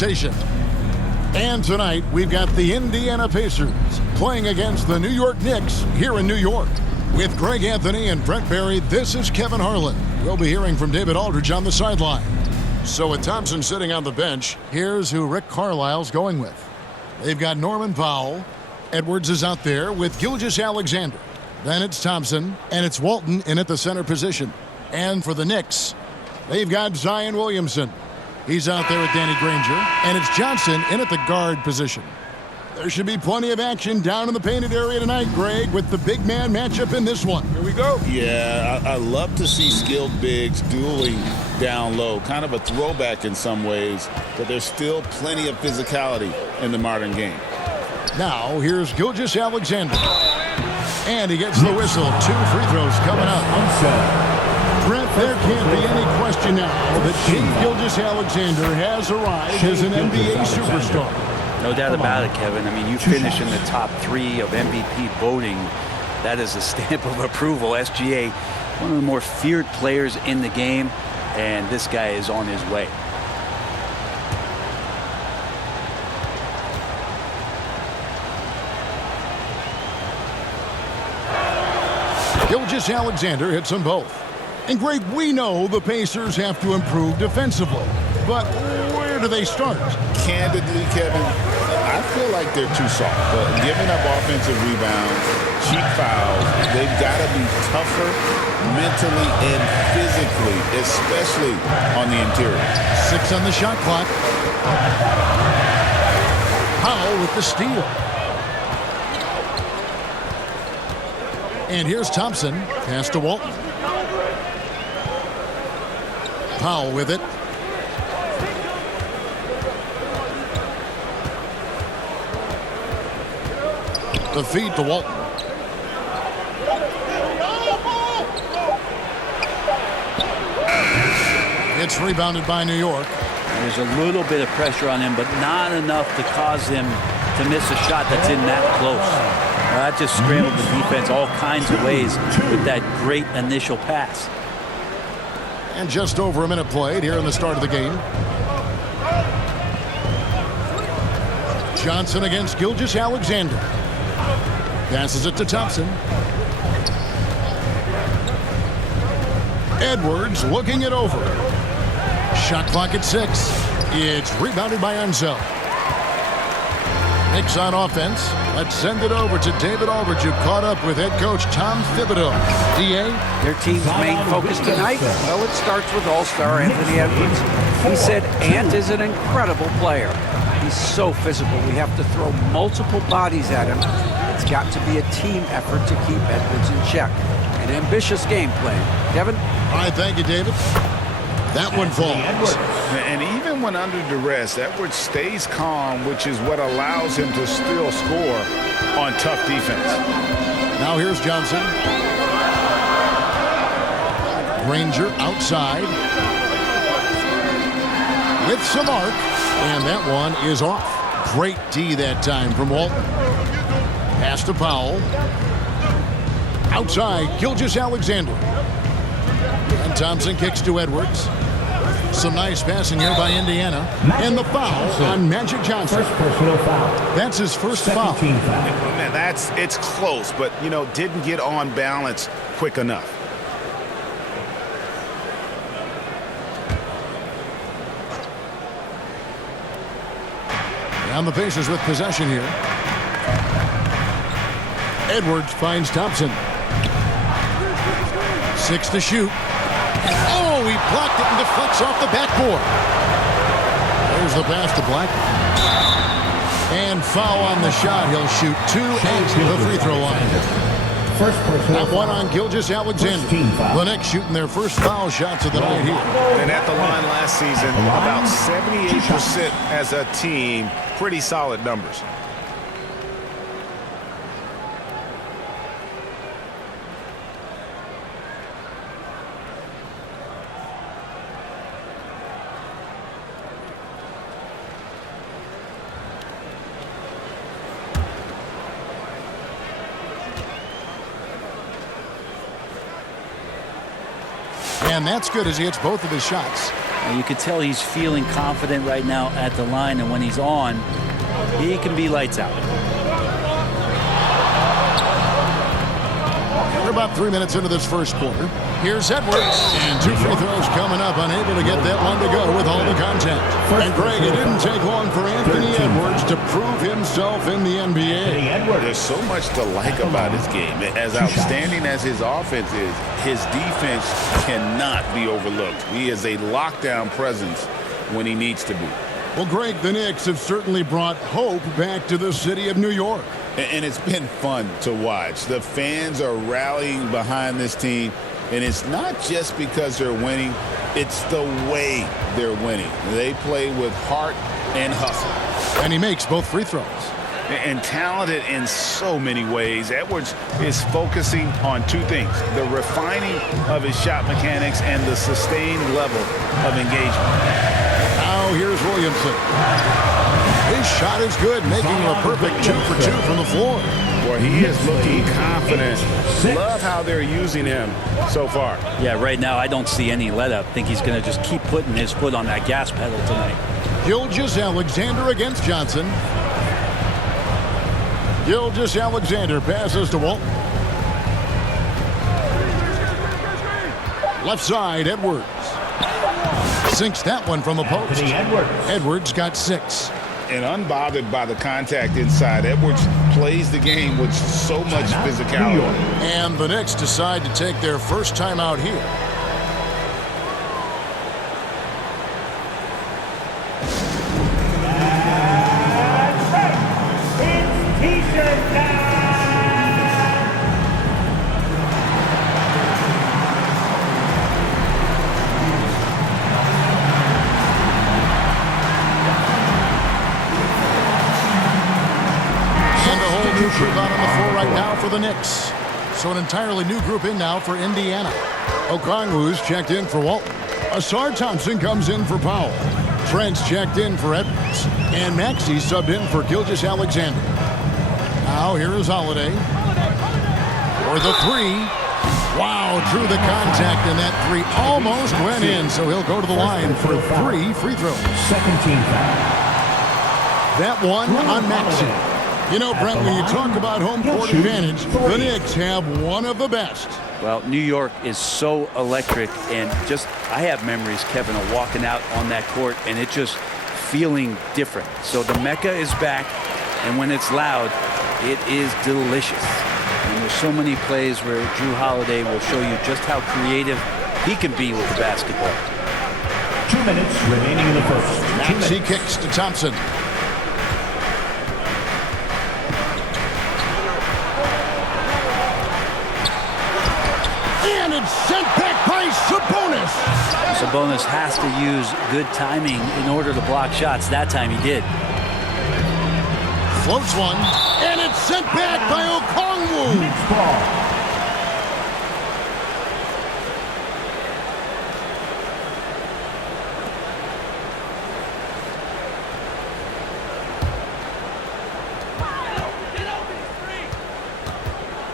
And tonight, we've got the Indiana Pacers playing against the New York Knicks here in New York. With Greg Anthony and Brent Barry, this is Kevin Harlan. We'll be hearing from David Aldridge on the sideline. So with Thompson sitting on the bench, here's who Rick Carlisle's going with. They've got Norman Powell. Edwards is out there with Gilgeous-Alexander. Then it's Thompson, and it's Walton in at the center position. And for the Knicks, they've got Zion Williamson. He's out there with Danny Granger, and it's Johnson in at the guard position. There should be plenty of action down in the painted area tonight, Greg, with the big man matchup in this one. Here we go. Yeah, I love to see skilled bigs dueling down low. Kind of a throwback in some ways, but there's still plenty of physicality in the modern game. Now, here's Gilgeous-Alexander. And he gets the whistle. 2 free throws coming up. Brent, there can't be any question now that Shai Gilgeous-Alexander has arrived as an NBA superstar. No doubt about it, Kevin. I mean, you finish in the top 3 of MVP voting. That is a stamp of approval. SGA, one of the more feared players in the game, and this guy is on his way. Gilgeous-Alexander hits them both. And Greg, we know the Pacers have to improve defensively, but where do they start? Candidly, Kevin, I feel like they're too soft. But giving up offensive rebounds, cheap fouls, they've got to be tougher mentally and physically, especially on the interior. 6 on the shot clock. Powell with the steal. And here's Thompson. Pass to Walton. Powell with it. The feed to Walton. It's rebounded by New York. There's a little bit of pressure on him, but not enough to cause him to miss a shot that's in that close. That just scrambled the defense all kinds of ways with that great initial pass. And just over a minute played here in the start of the game. Johnson against Gilgeous-Alexander. Passes it to Thompson. Edwards looking it over. Shot clock at 6. It's rebounded by Ansel. Knicks on offense. Let's send it over to David Aldridge, who caught up with head coach Tom Thibodeau. DA? Their team's main focus tonight? Well, it starts with all-star Anthony Edwards. He said Ant is an incredible player. He's so physical. We have to throw multiple bodies at him. It's got to be a team effort to keep Edwards in check. An ambitious game plan. Kevin? All right, thank you, David. That one falls. And even when under duress, Edwards stays calm, which is what allows him to still score on tough defense. Now here's Johnson. Granger outside. With some arc. And that one is off. Great D that time from Walton. Pass to Powell. Outside, Gilgeous-Alexander. And Thompson kicks to Edwards. Some nice passing here by Indiana. And the foul on Magic Johnson. First personal foul. That's his first foul. Man, it's close, but, didn't get on balance quick enough. And the Pacers with possession here. Edwards finds Thompson. 6 to shoot. Oh, he blocked it and deflects off the backboard. There's the pass to Black. And foul on the shot. He'll shoot 2 at the free throw line. First personal That one on Gilgeous-Alexander. The Knicks shooting their first foul shots of the night here. And at the line last season, about 78% as a team. Pretty solid numbers. And that's good as he hits both of his shots. You could tell he's feeling confident right now at the line, and when he's on, he can be lights out. We're about 3 minutes into this first quarter. Here's Edwards. And 2 free throws coming up, unable to get that one to go with all the contact. And Greg, it didn't take long for Anthony Edwards to prove himself in the NBA. There's so much to like about his game. As outstanding as his offense is, his defense cannot be overlooked. He is a lockdown presence when he needs to be. Well, Greg, the Knicks have certainly brought hope back to the city of New York. And it's been fun to watch. The fans are rallying behind this team. And it's not just because they're winning. It's the way they're winning. They play with heart and hustle. And he makes both free throws. And talented in so many ways. Edwards is focusing on 2 things: the refining of his shot mechanics and the sustained level of engagement. Now here's Williamson. His shot is good, making him a perfect 2 for 2 from the floor. Boy, he is looking confident. Love how they're using him so far. Yeah, right now I don't see any let up. I think he's going to just keep putting his foot on that gas pedal tonight. Gilgeous-Alexander against Johnson. Gilgeous-Alexander passes to Walton. Left side, Edwards. Sinks that one from the post. Edwards got 6. And unbothered by the contact inside, Edwards plays the game with so much physicality. And the Knicks decide to take their first time out here. Group out on the floor right now for the Knicks. So an entirely new group in now for Indiana. Okongwu's checked in for Walton. Asar Thompson comes in for Powell. Trent's checked in for Edwards. And Maxey subbed in for Gilgeous-Alexander. Now here is Holiday. For the 3. Wow, drew the contact, and that 3 almost went in. So he'll go to the line for 3 free throws. Second team foul. That one on Maxey. You know, Brent, when you talk about home court advantage, the Knicks have one of the best. Well, New York is so electric, and just I have memories, Kevin, of walking out on that court and it just feeling different. So the Mecca is back, and when it's loud, it is delicious. And there's so many plays where Drew Holiday will show you just how creative he can be with the basketball. 2 minutes remaining in the first. Maxey kicks to Thompson. And it's sent back by Sabonis. Sabonis has to use good timing in order to block shots. That time he did. Floats one, and it's sent back by Okongwu. Knicks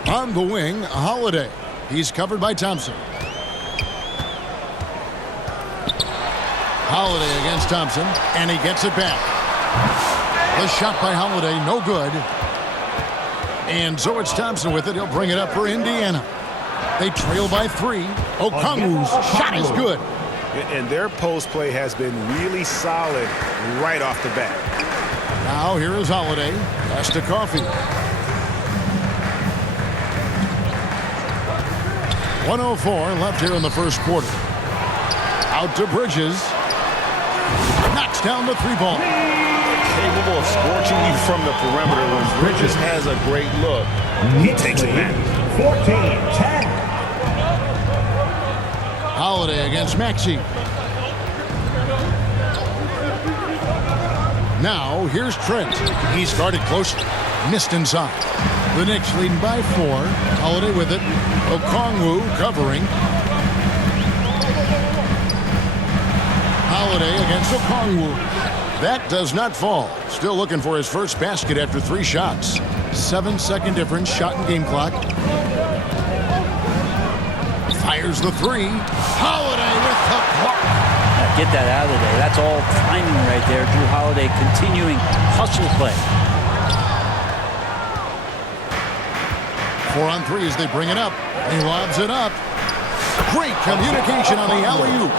ball. On the wing, Holiday. He's covered by Thompson. Holiday against Thompson, and he gets it back. The shot by Holiday, no good. And so it's Thompson with it. He'll bring it up for Indiana. They trail by 3. Okongwu's shot is good. And their post play has been really solid right off the bat. Now here is Holiday. Pass to Coffey. 1:04 left here in the first quarter. Out to Bridges. Knocks down the 3 ball. Capable of scorching you from the perimeter. When Bridges has a great look, he takes it back. 14-10. Holiday against Maxey. Now here's Trent. He started closely. Missed inside. The Knicks leading by 4. Holiday with it. Okongwu covering. Holiday against Okongwu. That does not fall. Still looking for his first basket after 3 shots. 7-second difference, shot and game clock. Fires the 3. Holiday with the block. get that out of there. That's all timing right there. Drew Holiday continuing hustle play. 4 on 3 as they bring it up. He lobs it up. Great communication on the alley-oop.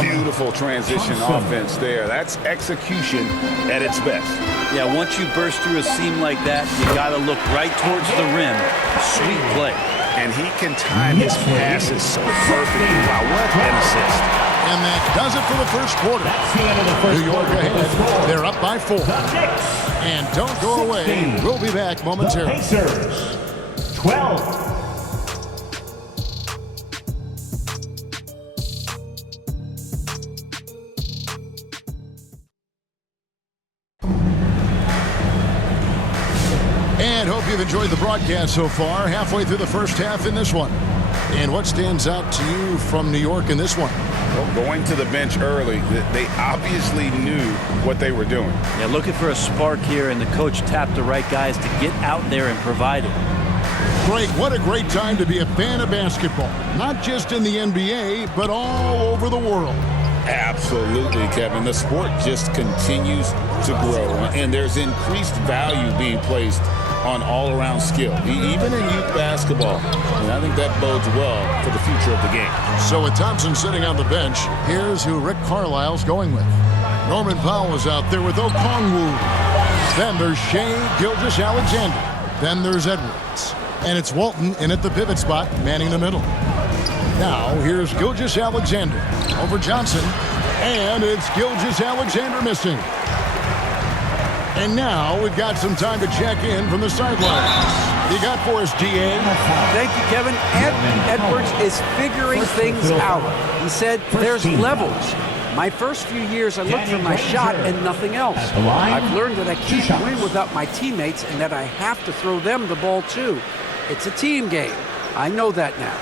Beautiful transition offense there. That's execution at its best. Yeah, once you burst through a seam like that, you got to look right towards the rim. Sweet play. And he can time his passes so perfectly. Wow, what an assist. And that does it for the first quarter. That's the end of the first New York quarter. ahead. They're up by 4. The Knicks. And don't go away. We'll be back The momentarily. Pacers. 12. And hope you've enjoyed the broadcast so far. Halfway through the first half in this one. And what stands out to you from New York in this one? Well, going to the bench early, they obviously knew what they were doing. Yeah, looking for a spark here, and the coach tapped the right guys to get out there and provide it. Greg, what a great time to be a fan of basketball. Not just in the NBA, but all over the world. Absolutely, Kevin. The sport just continues to grow, and there's increased value being placed on all-around skill, even in youth basketball. And I think that bodes well for the future of the game. So with Thompson sitting on the bench, here's who Rick Carlisle's going with. Norman Powell is out there with Okongwu. Then there's Shea Gilgeous-Alexander. Then there's Edwards. And it's Walton in at the pivot spot, manning the middle. Now, here's Gilgeous-Alexander over Johnson. And it's Gilgeous-Alexander missing. And now we've got some time to check in from the sidelines. You got for us, DA? Thank you, Kevin. Edwards is figuring things out. He said there's levels. My first few years, I looked for my shot and nothing else. I've learned that I can't win without my teammates and that I have to throw them the ball too. It's a team game. I know that now.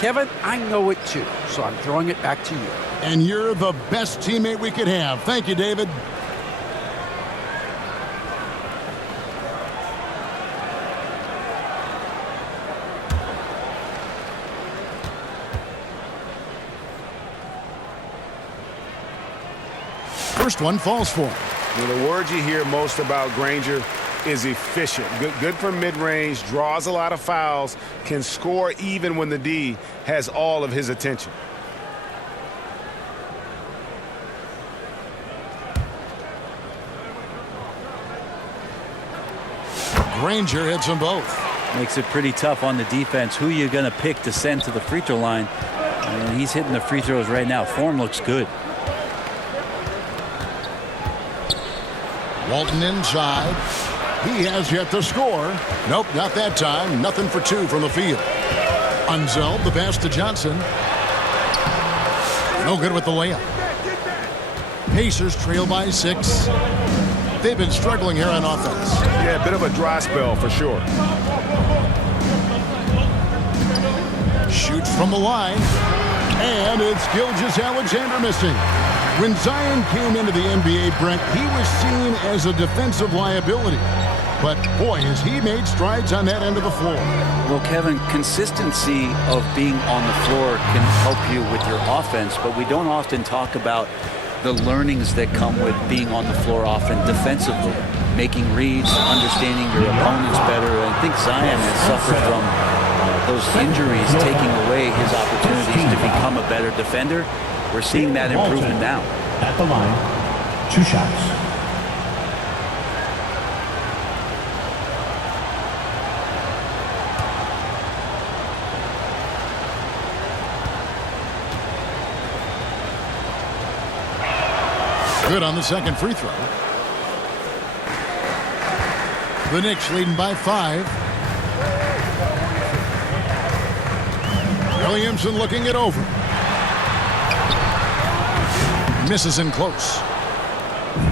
Kevin, I know it too, so I'm throwing it back to you. And you're the best teammate we could have. Thank you, David. First one falls for him. Well, the word you hear most about Granger is efficient. Good from mid-range, draws a lot of fouls, can score even when the D has all of his attention. Granger hits them both. Makes it pretty tough on the defense. Who you going to pick to send to the free throw line? And he's hitting the free throws right now. Form looks good. Walton inside. He has yet to score. Nope, not that time. Nothing for 2 from the field. Unzeld, the pass to Johnson. No good with the layup. Pacers trail by 6. They've been struggling here on offense. Yeah, a bit of a dry spell for sure. Shoots from the line. And it's Gilgeous-Alexander missing. When Zion came into the NBA, Brent, he was seen as a defensive liability. But, boy, has he made strides on that end of the floor. Well, Kevin, consistency of being on the floor can help you with your offense, but we don't often talk about the learnings that come with being on the floor often defensively. Making reads, understanding your opponents better. I think Zion has suffered from those injuries taking away his opportunities to become a better defender. We're seeing that improvement now. At the line, 2 shots. Good on the second free throw. The Knicks leading by 5. Williamson looking it over. Misses in close.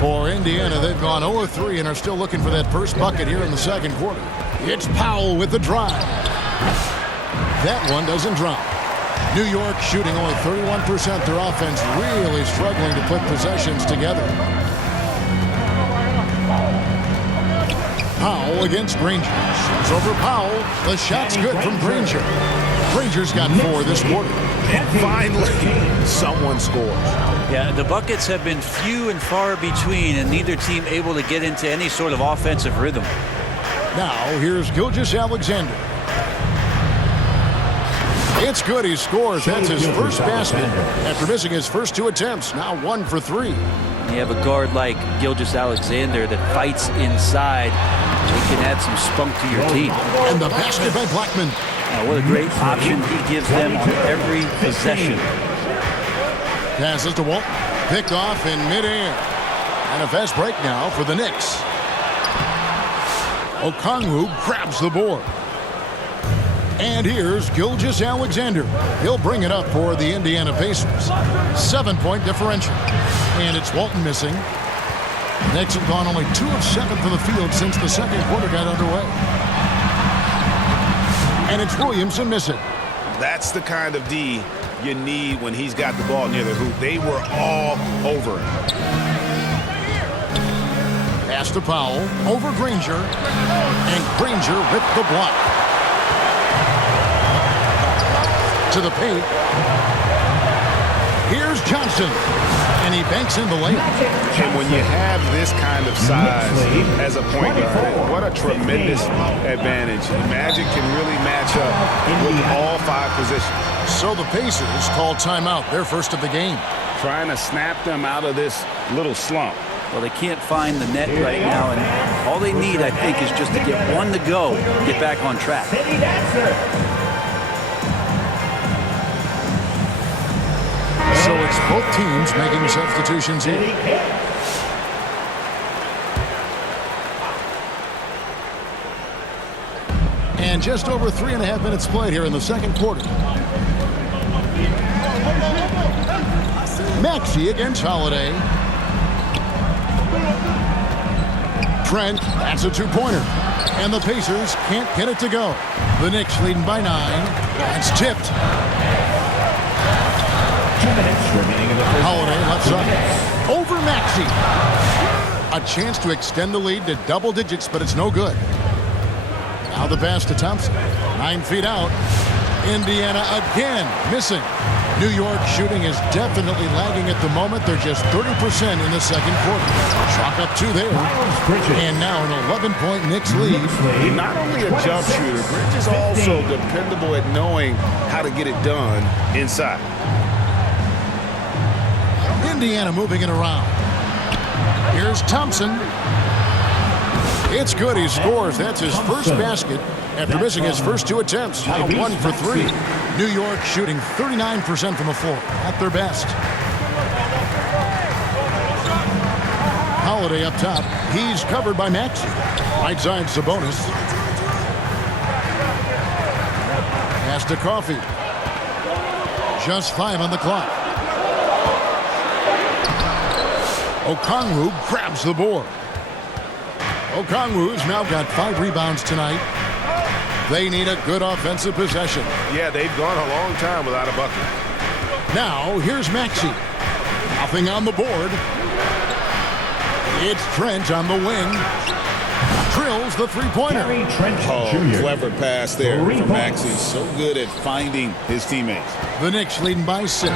For Indiana, they've gone 0-3 and are still looking for that first bucket here in the second quarter. It's Powell with the drive. That one doesn't drop. New York shooting only 31%. Their offense really struggling to put possessions together. Powell against Granger. It's over Powell. The shot's good from Granger. Granger's got 4 this quarter. And finally, someone scores. Yeah, the buckets have been few and far between, and neither team able to get into any sort of offensive rhythm. Now, here's Gilgeous-Alexander. It's good. He scores. That's his first basket after missing his first 2 attempts. Now 1 for 3. You have a guard like Gilgeous-Alexander that fights inside. He can add some spunk to your team. And the basket by Blackman. What a great option he gives them on every possession. Passes to Walton. Picked off in midair. And a fast break now for the Knicks. Okongwu grabs the board. And here's Gilgeous-Alexander. He'll bring it up for the Indiana Pacers. 7-point differential. And it's Walton missing. Knicks have gone only 2 of 7 from the field since the second quarter got underway. And it's Williamson missing. That's the kind of D you need when he's got the ball near the hoop. They were all over him. Pass to Powell, over Granger, and Granger with the block. To the paint. Here's Johnson, and he banks in the lane. And when you have this kind of size as a point guard, what a tremendous advantage. Magic can really match up with all 5 positions. So the Pacers call timeout, their first of the game. Trying to snap them out of this little slump. Well, they can't find the net right now, and all they need, I think, is just to get 1 to go, get back on track. So it's both teams making substitutions here. And just over 3.5 minutes played here in the second quarter. Maxey against Holiday. Trent, that's a 2-pointer. And the Pacers can't get it to go. The Knicks leading by 9. It's tipped. 2 minutes remaining in the first. Holiday left side. Over Maxey. A chance to extend the lead to double digits, but it's no good. Now the pass to Thompson. 9 feet out. Indiana again missing. New York shooting is definitely lagging at the moment. They're just 30% in the second quarter. Chalk up 2 there. And now an 11-point Knicks lead. Not only a jump shooter, Bridge is also dependable at knowing how to get it done inside. Indiana moving it around. Here's Thompson. It's good. He scores. That's his first basket after missing his first 2 attempts. Now 1 for 3. New York shooting 39% from the floor. At their best. Holiday up top. He's covered by Maxey. Right side Sabonis. Pass to Coffey. Just 5 on the clock. Okongwu grabs the board. Okongwu's now got 5 rebounds tonight. They need a good offensive possession. Yeah, they've gone a long time without a bucket. Now, here's Maxey. Nothing on the board. It's Trent on the wing. Drills the 3-pointer. Oh, clever pass there from Maxey. So good at finding his teammates. The Knicks leading by 6.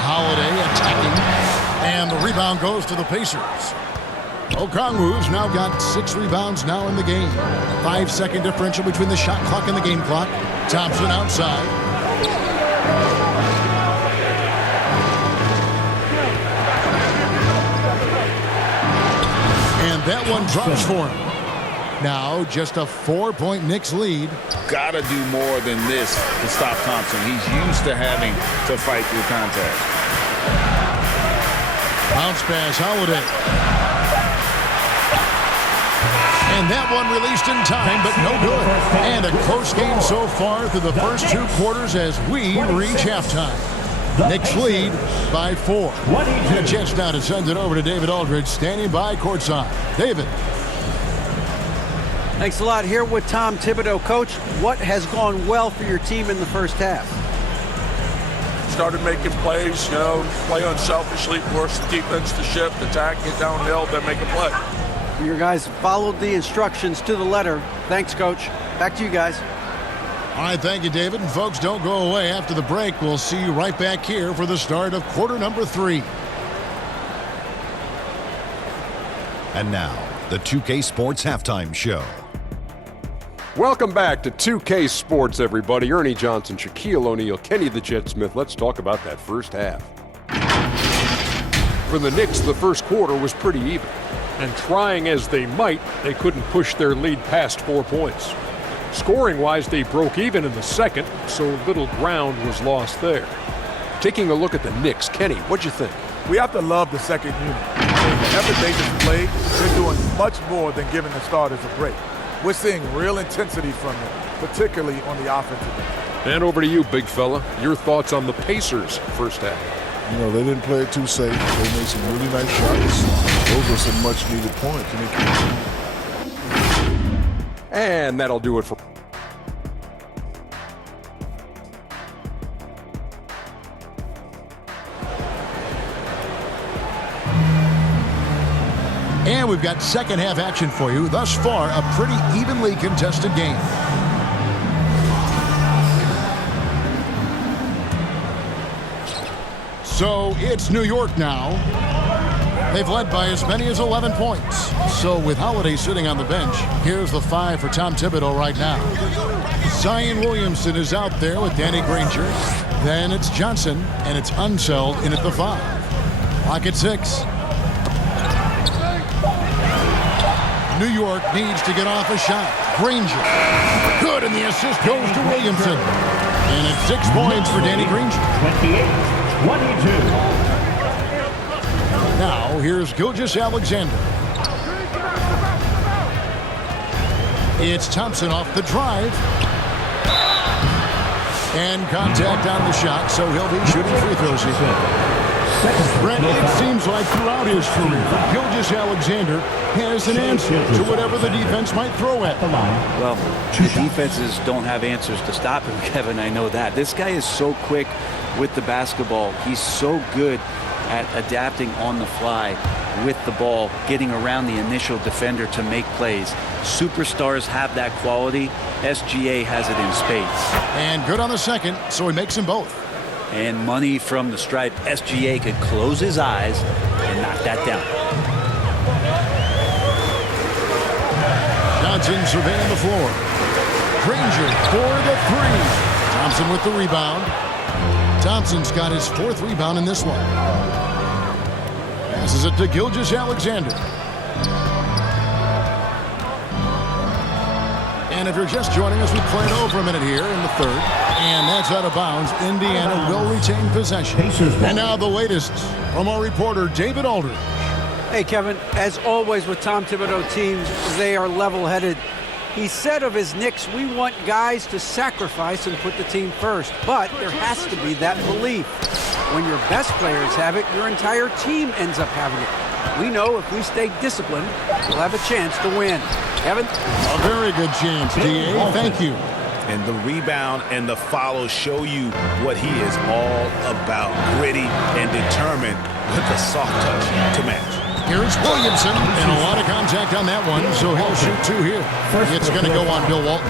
Holiday attacking. And the rebound goes to the Pacers. Okongwu's now got 6 rebounds now in the game. 5-second differential between the shot clock and the game clock. Thompson outside. And that one drops for him. Now just a 4-point Knicks lead. Gotta do more than this to stop Thompson. He's used to having to fight through contact. Bounce pass, Holiday. And that one released in time, but no good. And a close game so far through the first 2 quarters as we reach halftime. Knicks lead by 4. And a chance now to send it over to David Aldridge, standing by courtside. David. Thanks a lot. Here with Tom Thibodeau. Coach, what has gone well for your team in the first half? started making plays, play unselfishly, force the defense to shift, attack, get downhill, then make a play. Your guys followed the instructions to the letter. Thanks, Coach. Back to you guys. All right, thank you, David. And folks, don't go away. After the break, we'll see you right back here for the start of quarter number 3. And now, the 2K Sports Halftime Show. Welcome back to 2K Sports, everybody. Ernie Johnson, Shaquille O'Neal, Kenny the Jet Smith. Let's talk about that first half. For the Knicks, the first quarter was pretty even. And trying as they might, they couldn't push their lead past 4 points. Scoring-wise, they broke even in the second, so little ground was lost there. Taking a look at the Knicks, Kenny, what'd you think? We have to love the second unit. The effort they just played, they're doing much more than giving the starters a break. We're seeing real intensity from them, particularly on the offensive end. And over to you, big fella. Your thoughts on the Pacers' first half? They didn't play it too safe. They made some really nice shots. Those were some much-needed points. And that'll do it for... And we've got second half action for you. Thus far, a pretty evenly contested game. So it's New York now. They've led by as many as 11 points. So with Holiday sitting on the bench, here's the 5 for Tom Thibodeau right now. Zion Williamson is out there with Danny Granger. Then it's Johnson, and it's Unseld in at the 5. Clock at 6. New York needs to get off a shot. Granger. Good, and the assist goes to Williamson. And it's 6 points for Danny Granger. 28-22. Now, here's Gilgeous-Alexander. It's Thompson off the drive. And contact on the shot, so he'll be shooting free throws here. Brent, it seems like throughout his career, Gilgeous-Alexander has an answer to whatever the defense might throw at him. Well, the defenses don't have answers to stop him, Kevin. I know that. This guy is so quick with the basketball. He's so good at adapting on the fly with the ball, getting around the initial defender to make plays. Superstars have that quality. SGA has it in spades. And good on the second, so he makes them both. And money from the stripe. SGA could close his eyes and knock that down. Johnson surveying the floor. Granger for the 3. Thompson with the rebound. Thompson's got his 4th rebound in this one. Passes it to Gilgeous-Alexander. And if you're just joining us, we played over a minute here in the 3rd. And that's out of bounds. Indiana will retain possession. And now the latest from our reporter, David Aldridge. Hey, Kevin, as always with Tom Thibodeau teams, they are level-headed. He said of his Knicks, we want guys to sacrifice and put the team first. But there has to be that belief. When your best players have it, your entire team ends up having it. We know if we stay disciplined, we'll have a chance to win. Kevin? A very good chance, D.A. Thank you. And the rebound and the follow show you what he is all about. Gritty and determined with a soft touch to match. Here's Williamson, and a lot of contact on that one, so he'll shoot 2 here. It's going to go on Bill Walton.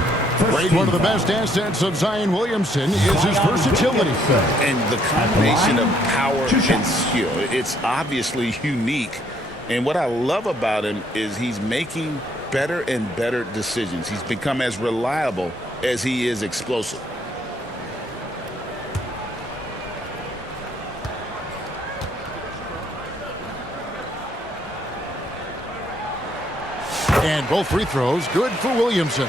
Great, one of the best assets of Zion Williamson is his versatility. And the combination of power and skill, it's obviously unique. And what I love about him is he's making better and better decisions. He's become as reliable as he is explosive. And both free throws good for Williamson.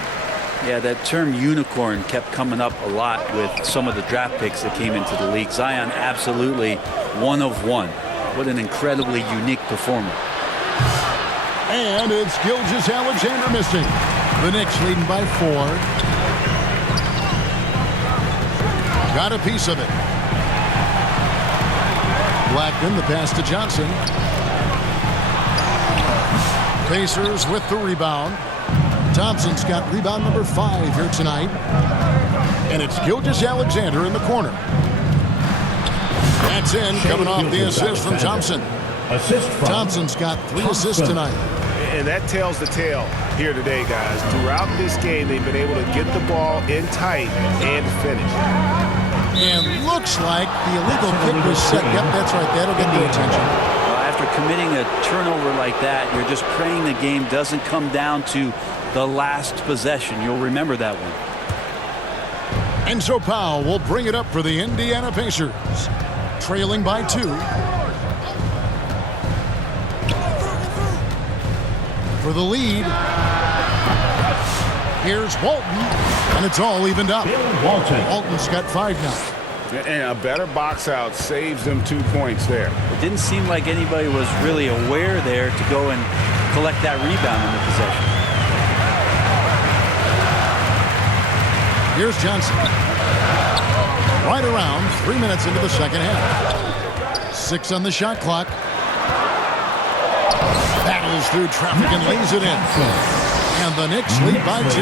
Yeah, that term unicorn kept coming up a lot with some of the draft picks that came into the league. Zion, absolutely one of one. What an incredibly unique performer. And it's Gilgeous-Alexander missing. The Knicks leading by 4. Got a piece of it. Blackman, the pass to Johnson. Pacers with the rebound. Thompson's got rebound number 5 here tonight. And it's Gilgeous-Alexander in the corner. That's in, coming off the assist from Thompson. Assist from Thompson's got 3 assists tonight. And that tells the tale here today, guys. Throughout this game, they've been able to get the ball in tight and finish. And looks like the illegal kick was set. Yep, that's right. That'll get their attention. After committing a turnover like that, you're just praying the game doesn't come down to the last possession. You'll remember that one. And so Powell will bring it up for the Indiana Pacers. Trailing by 2. For the lead. Here's Walton. And it's all evened up. Walton's got 5 now. And a better box out saves them 2 points there. It didn't seem like anybody was really aware there to go and collect that rebound in the possession. Here's Johnson. Right around 3 minutes into the second half. 6 on the shot clock. Battles through traffic and lays it in. And the Knicks lead by 2.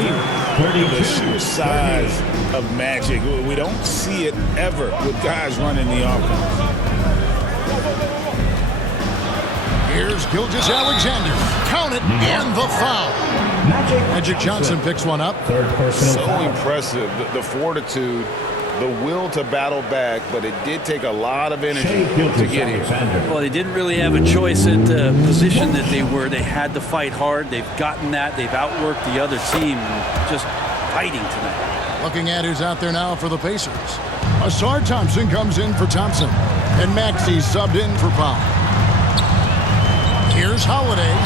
The sheer size of magic. We don't see it ever with guys running the offense. Here's Gilgeous-Alexander. Count it, and the foul. Magic Johnson picks one up. So impressive. The fortitude, the will to battle back, but it did take a lot of energy to get here. Well, they didn't really have a choice at the position that they were. They had to fight hard. They've gotten that. They've outworked the other team. Just fighting tonight. Looking at who's out there now for the Pacers. Asar Thompson comes in for Thompson. And Maxey subbed in for Powell. Here's Holiday.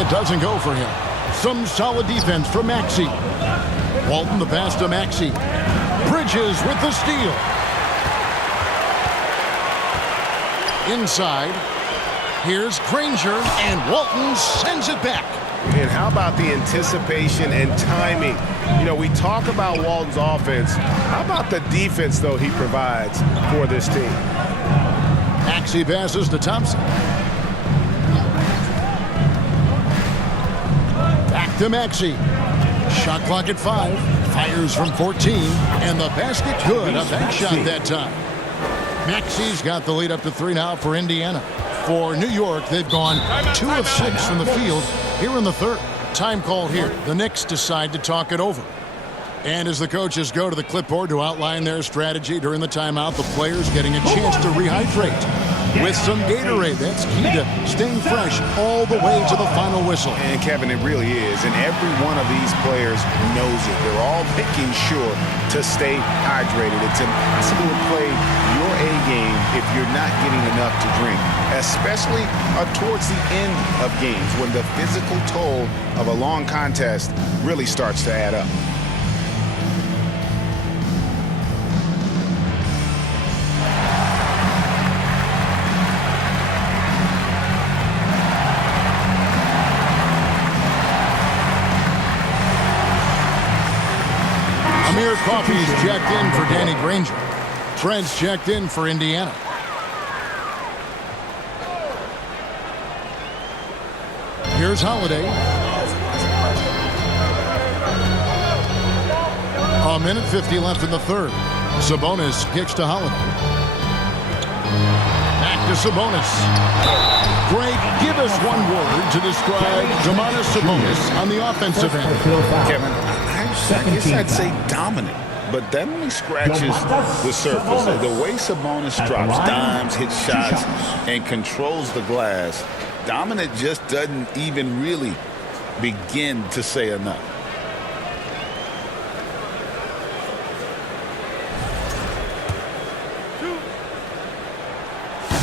It doesn't go for him. Some solid defense from Maxey. Walton the pass to Maxey. Bridges with the steal. Inside. Here's Granger, and Walton sends it back. And how about the anticipation and timing? You know, we talk about Walton's offense. How about the defense, though, he provides for this team? Maxey passes to Thompson. Back to Maxey. Shot clock at 5. Fires from 14. And the basket good. A bank shot that time. Maxey's got the lead up to 3 now for Indiana. For New York, they've gone 2 of 6 from the field here in the third. Time call here. The Knicks decide to talk it over. And as the coaches go to the clipboard to outline their strategy during the timeout, the players getting a chance to rehydrate with some Gatorade. That's key to staying fresh all the way to the final whistle. And Kevin, it really is. And every one of these players knows it. They're all making sure to stay hydrated. It's impossible to play your A game if you're not getting enough to drink, especially towards the end of games when the physical toll of a long contest really starts to add up. Amir Coffey's checked in for Danny Granger. Trent's checked in for Indiana. Here's Holiday. A minute 50 left in the third. Sabonis kicks to Holiday. Back to Sabonis. Greg, give us one word to describe Domantas Sabonis on the offensive end. Kevin, I guess I'd say dominant, but that only scratches the surface. The way Sabonis drops dimes, hits shots, and controls the glass, dominant just doesn't even really begin to say enough.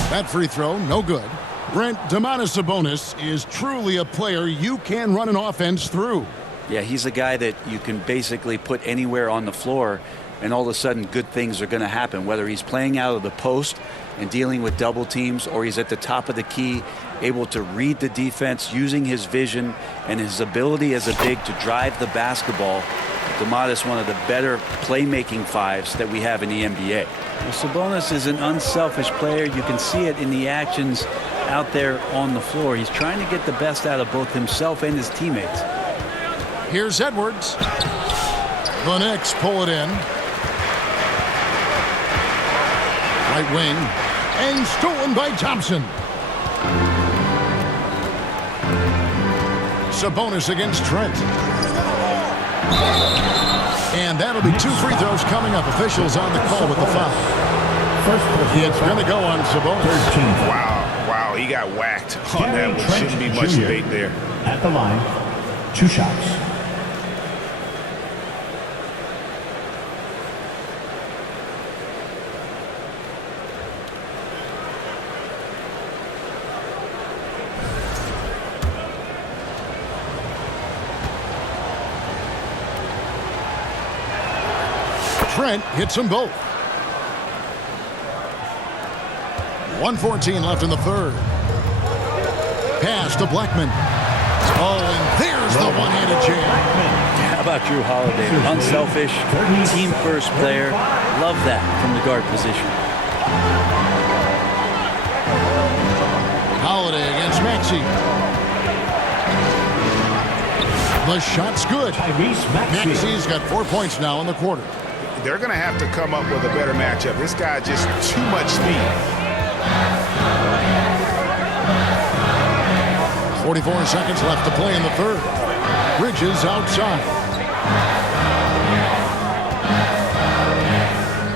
That free throw, no good. Brent, Domantas Sabonis is truly a player you can run an offense through. Yeah, he's a guy that you can basically put anywhere on the floor, and all of a sudden good things are going to happen, whether he's playing out of the post and dealing with double teams, or he's at the top of the key, able to read the defense, using his vision and his ability as a big to drive the basketball. Domantas, one of the better playmaking fives that we have in the NBA. Well, Sabonis is an unselfish player. You can see it in the actions out there on the floor. He's trying to get the best out of both himself and his teammates. Here's Edwards. The Knicks pull it in. Right wing. And stolen by Thompson. Sabonis against Trent. And that'll be 2 free throws coming up. Officials on the call with the foul. It's going to go on Sabonis. Wow, he got whacked on that one. Shouldn't be much debate there. At the line, 2 shots. Trent hits them both. 1:14 left in the third. Pass to Blackman. Oh, and there's the one-handed jam. How about Drew Holiday? Unselfish, team-first player. Love that from the guard position. Holiday against Maxey. The shot's good. Maxey's got 4 points now in the quarter. They're going to have to come up with a better matchup. This guy just too much speed. 44 seconds left to play in the third. Bridges outside.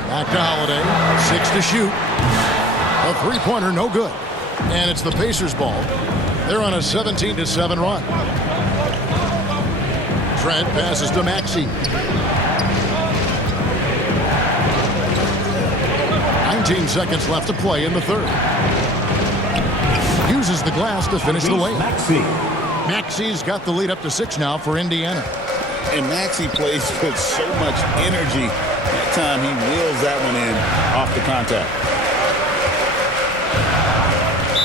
Back to Holiday. 6 to shoot. A three-pointer, no good. And it's the Pacers' ball. They're on a 17-7 run. Trent passes to Maxey. 19 seconds left to play in the third. Uses the glass to finish the lane. Maxey's got the lead up to 6 now for Indiana. And Maxey plays with so much energy. That time he wheels that one in off the contact.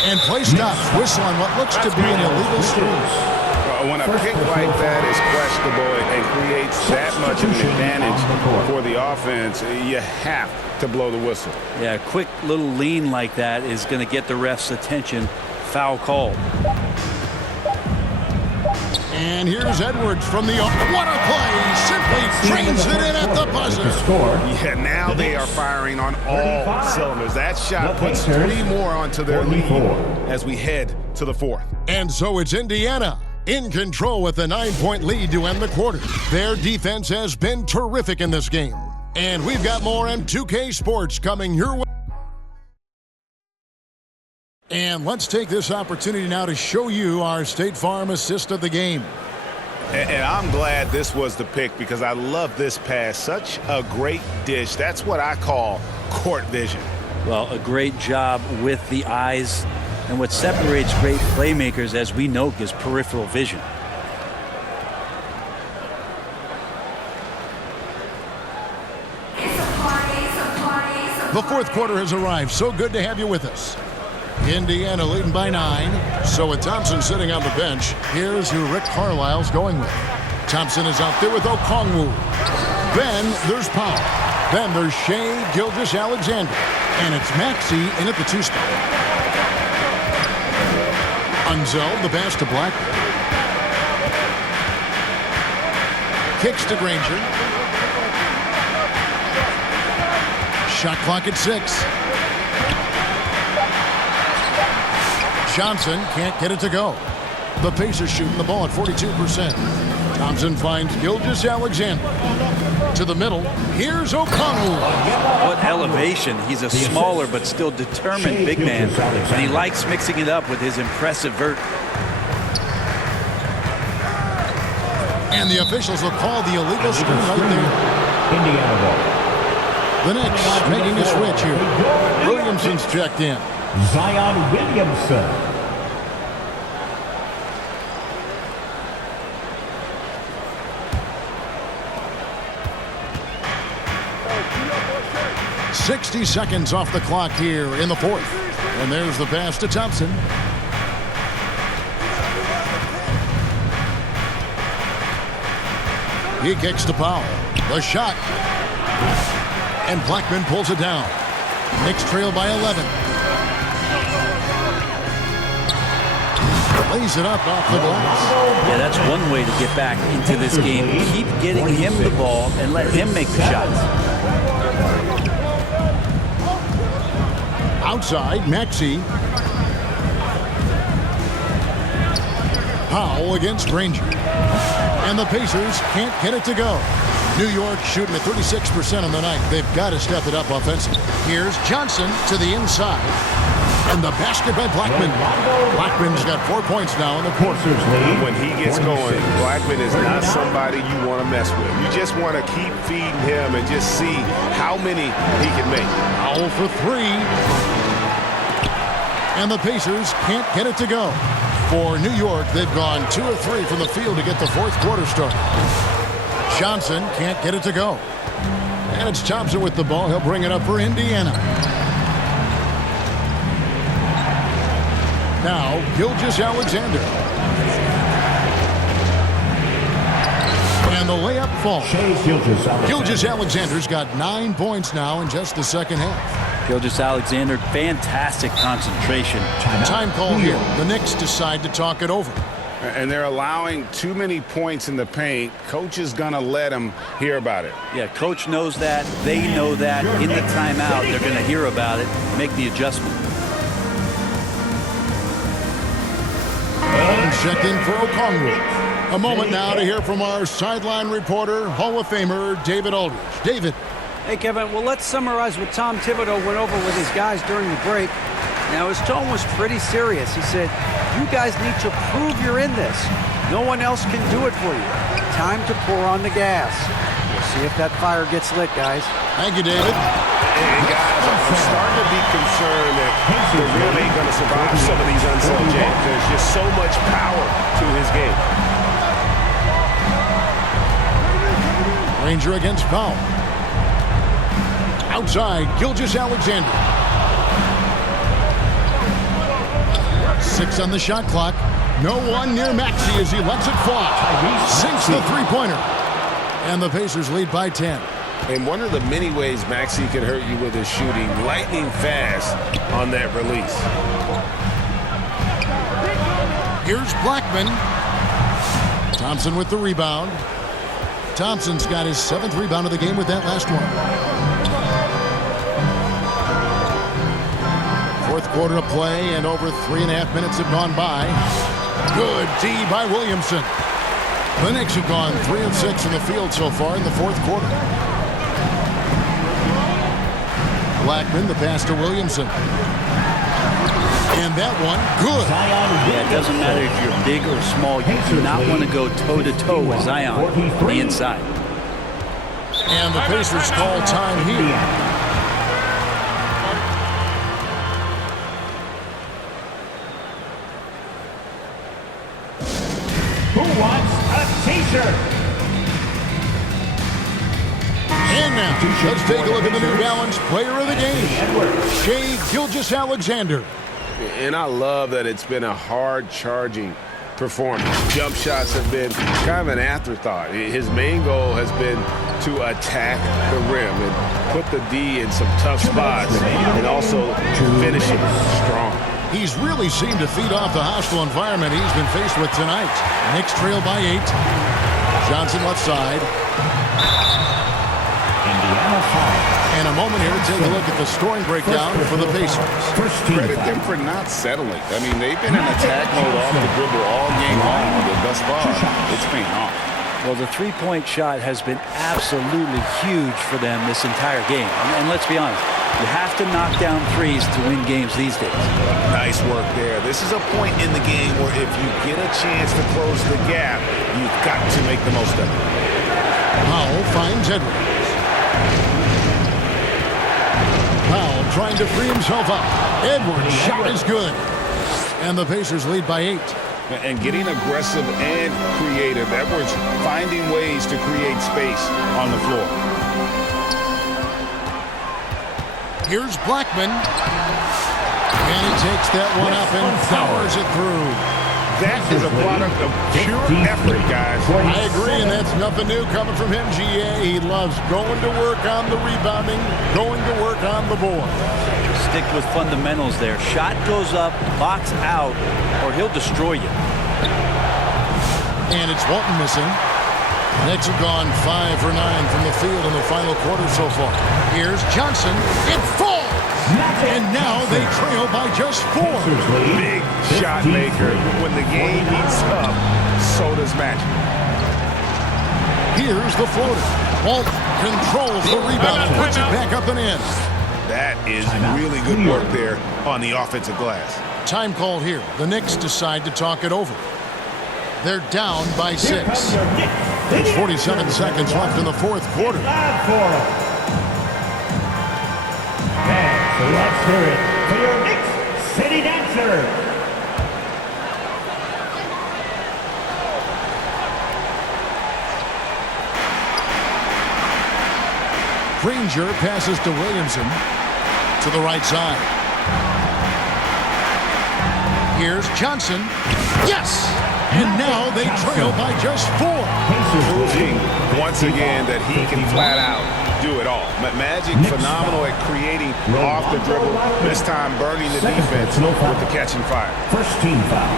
And play stops. Whistle on what looks to be an illegal screen. When a pick like that is questionable and creates that much of an advantage for the offense, you have to blow the whistle. Yeah, a quick little lean like that is going to get the ref's attention. Foul called. And here's Edwards from the... What a play! Simply trains it in at the buzzer. Yeah, now they are firing on all cylinders. That shot puts 3 more onto their lead as we head to the fourth. And so it's Indiana in control with a 9-point lead to end the quarter. Their defense has been terrific in this game. And we've got more on 2K Sports coming your way. And let's take this opportunity now to show you our State Farm assist of the game. And I'm glad this was the pick because I love this pass. Such a great dish. That's what I call court vision. Well, a great job with the eyes. And what separates great playmakers, as we know, is peripheral vision. The fourth quarter has arrived. So good to have you with us. Indiana leading by 9. So with Thompson sitting on the bench, here's who Rick Carlisle's going with. Thompson is out there with Okongwu. Then there's Powell. Then there's Shea Gilgeous-Alexander. And it's Maxey in at the 2 spot. Unzel, the pass to Black. Kicks to Granger. Shot clock at 6. Johnson can't get it to go. The Pacers shooting the ball at 42%. Thompson finds Gilgeous-Alexander. To the middle. Here's Okongwu. What elevation. He's a smaller but still determined big man. And he likes mixing it up with his impressive vert. And the officials will call the illegal screen right there. Indiana ball. The Knicks making a switch here. Williamson's checked in. Zion Williamson. .60 seconds off the clock here in the fourth. And there's the pass to Thompson. He kicks to Powell. The shot. And Blackman pulls it down. Knicks trail by 11. Lays it up off the glass. Yeah, that's one way to get back into this game. Keep getting him the ball and let him make the shots. Outside, Maxey. Powell against Granger. And the Pacers can't get it to go. New York shooting at 36% on the night. They've got to step it up offensively. Here's Johnson to the inside. And the basket by Blackman. Blackman's got 4 points now in the quarter. When he gets going, Blackman is not somebody you want to mess with. You just want to keep feeding him and just see how many he can make. Powell for three. And the Pacers can't get it to go. For New York, they've gone 2 of 3 from the field to get the fourth quarter started. Johnson can't get it to go. And it's Thompson with the ball. He'll bring it up for Indiana. Now, Gilgeous-Alexander. And the layup falls. Gilgeous-Alexander's got 9 points now in just the second half. Gilgeous-Alexander, fantastic concentration. Time call here. The Knicks decide to talk it over. And they're allowing too many points in the paint. Coach is going to let them hear about it. Yeah, coach knows that. They know that. In the timeout, they're going to hear about it, make the adjustment. And checked in for Okongwu. A moment now to hear from our sideline reporter, Hall of Famer David Aldridge. David. Hey, Kevin, well, let's summarize what Tom Thibodeau went over with his guys during the break. Now, his tone was pretty serious. He said, you guys need to prove you're in this. No one else can do it for you. Time to pour on the gas. We'll see if that fire gets lit, guys. Thank you, David. And guys, I'm starting to be concerned that the Rim ain't going to survive some of these unsold games. There's just so much power to his game. Ranger against Powell. Outside, Gilgeous-Alexander. 6 on the shot clock. No one near Maxey as he lets it fly. Sinks the three-pointer. And the Pacers lead by 10. And one of the many ways Maxey can hurt you with his shooting, lightning fast on that release. Here's Blackman. Thompson with the rebound. Thompson's got his 7th rebound of the game with that last one. Fourth quarter of play, and over 3.5 minutes have gone by. Good D by Williamson. The Knicks have gone 3 of 6 from the field so far in the fourth quarter. Blackman, the pass to Williamson. And that one, good. Yeah, it doesn't matter if you're big or small. You do not want to go toe-to-toe with Zion on the inside. And the Pacers call time here. Who wants a t-shirt? And now, let's take a look at the New Balance player of the game, Shai Gilgeous-Alexander. And I love that it's been a hard-charging performance. Jump shots have been kind of an afterthought. His main goal has been to attack the rim and put the D in some tough spots and also finish it strong. He's really seemed to feed off the hostile environment he's been faced with tonight. Knicks trail by 8. Johnson left side. Indiana foul. And a moment here to take a look at the scoring breakdown for the Pacers. Credit them for not settling. I mean, they've been in attack mode off the dribble all game long, but thus far, it's paying off. Well, the three-point shot has been absolutely huge for them this entire game. And let's be honest, you have to knock down threes to win games these days. Nice work there. This is a point in the game where if you get a chance to close the gap, you've got to make the most of it. Powell finds Edwards. Powell trying to free himself up. Edwards' shot is good. And the Pacers lead by 8. And getting aggressive and creative. Edwards finding ways to create space on the floor. Here's Blackman. And he takes that one up and powers it through. That is a product of pure effort, guys. I agree, and that's nothing new coming from him, GA. He loves going to work on the rebounding, going to work on the board. Stick with fundamentals there. Shot goes up, box out, or he'll destroy you. And it's Walton missing. Knicks have gone 5 for 9 from the field in the final quarter so far. Here's Johnson. It falls! And now they trail by just 4. Big shot maker. When the game heats up, so does magic. Here's the floater. Walton controls the rebound and puts it back up and in. That is really good work there on the offensive glass. Time called here. The Knicks decide to talk it over. They're down by 6. There's 47 seconds left in the fourth quarter. So let's hear it for your Knicks City Dancer. Granger passes to Williamson to the right side. Here's Johnson. Yes! And now they trail by just 4. Proving once again that he can flat out do it all. Magic phenomenal at creating off the dribble. This time burning the defense with the catch and fire. First team foul.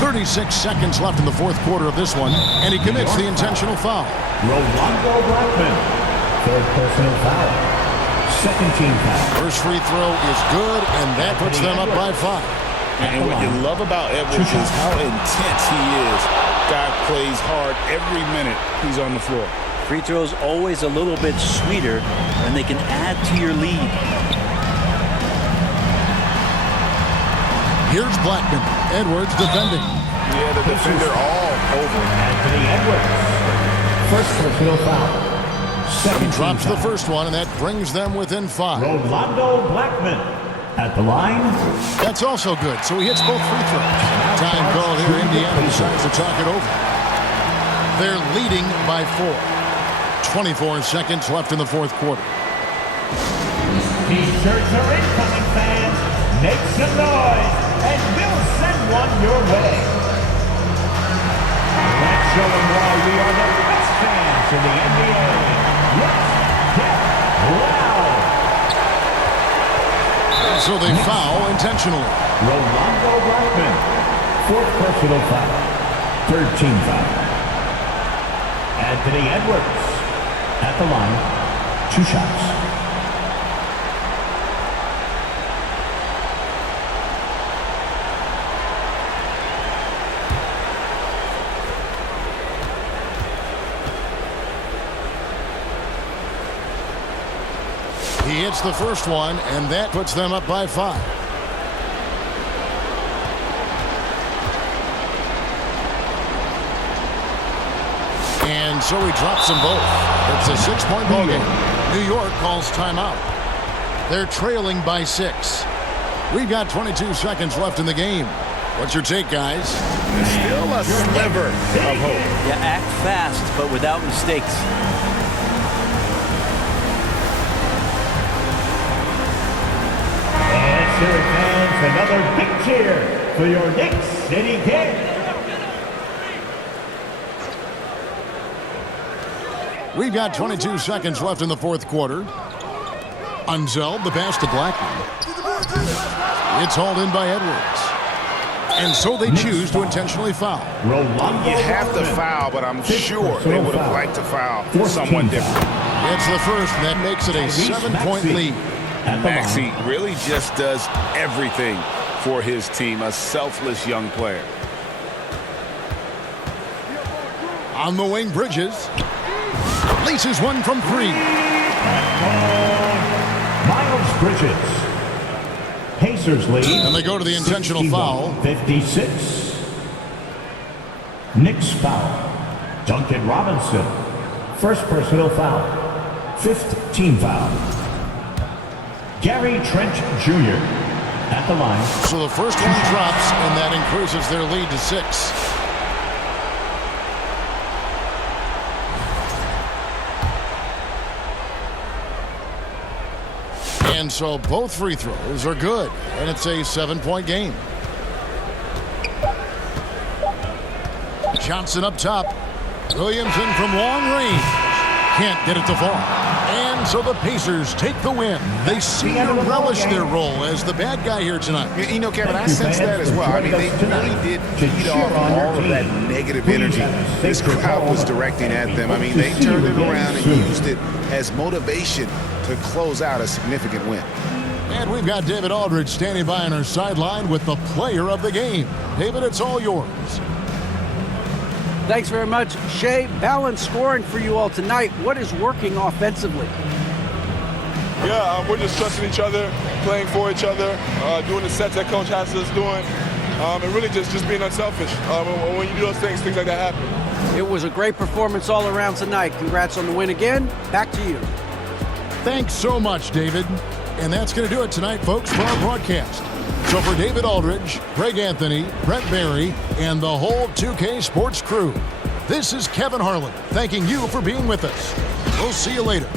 36 seconds left in the fourth quarter of this one, and he commits the intentional foul. Rolando Blackman. Third personal foul. Second team foul. First free throw is good, and that puts them up by 5. And what you love about Edwards is how intense he is. Guy plays hard every minute he's on the floor. Free throws always a little bit sweeter, and they can add to your lead. Here's Blackman. Edwards defending. Yeah, the defender all over. Anthony Edwards. First personal foul. He drops the first one, and that brings them within 5. Rolando Blackman at the line. That's also good, so he hits both free throws. Time called here. Indiana decides to talk it over. They're leading by 4. 24 seconds left in the fourth quarter. T-shirts are incoming, fans. Make some noise, and we'll send one your way. Let's show them why we are the best fans in the NBA. Let's get loud. So they foul intentionally. Rolando Blackman. Fourth personal foul. Third team foul. Anthony Edwards at the line. 2 shots. He hits the first one, and that puts them up by 5. And so he drops them both. It's a 6-point ball game. New York calls timeout. They're trailing by 6. We've got 22 seconds left in the game. What's your take, guys? Still a sliver of hope. Yeah, act fast, but without mistakes. Here it comes, another big cheer for your Knicks City Kings. We've got 22 seconds left in the fourth quarter. Unzeld, the pass to Blackman. It's hauled in by Edwards. And so they choose to intentionally foul. You have to foul, but I'm sure they would have liked to foul someone different. It's the first, and that makes it a 7-point lead. Maxey really just does everything for his team. A selfless young player. On the wing, Bridges. Laces one from 3. Miles Bridges. Pacers lead. And they go to the intentional foul. 56. Knicks foul. Duncan Robinson. First personal foul. Fifth team foul. Gary Trent Jr. at the line. So the first one drops, and that increases their lead to 6. And so both free throws are good, and it's a 7-point game. Johnson up top. Williamson from long range. Can't get it to fall. And so the Pacers take the win. They seem to relish their role as the bad guy here tonight. You know, Kevin, I sense that as well. I mean, they really did feed off all of that negative energy this crowd was directing at them. I mean, they turned it around and used it as motivation to close out a significant win. And we've got David Aldridge standing by on our sideline with the player of the game. David, it's all yours. Thanks very much, Shea. Balanced scoring for you all tonight. What is working offensively? Yeah, we're just trusting each other, playing for each other, doing the sets that Coach has us doing, and really just being unselfish. When you do those things like that happen. It was a great performance all around tonight. Congrats on the win again. Back to you. Thanks so much, David. And that's going to do it tonight, folks, for our broadcast. So for David Aldridge, Greg Anthony, Brent Barry, and the whole 2K Sports crew, this is Kevin Harlan thanking you for being with us. We'll see you later.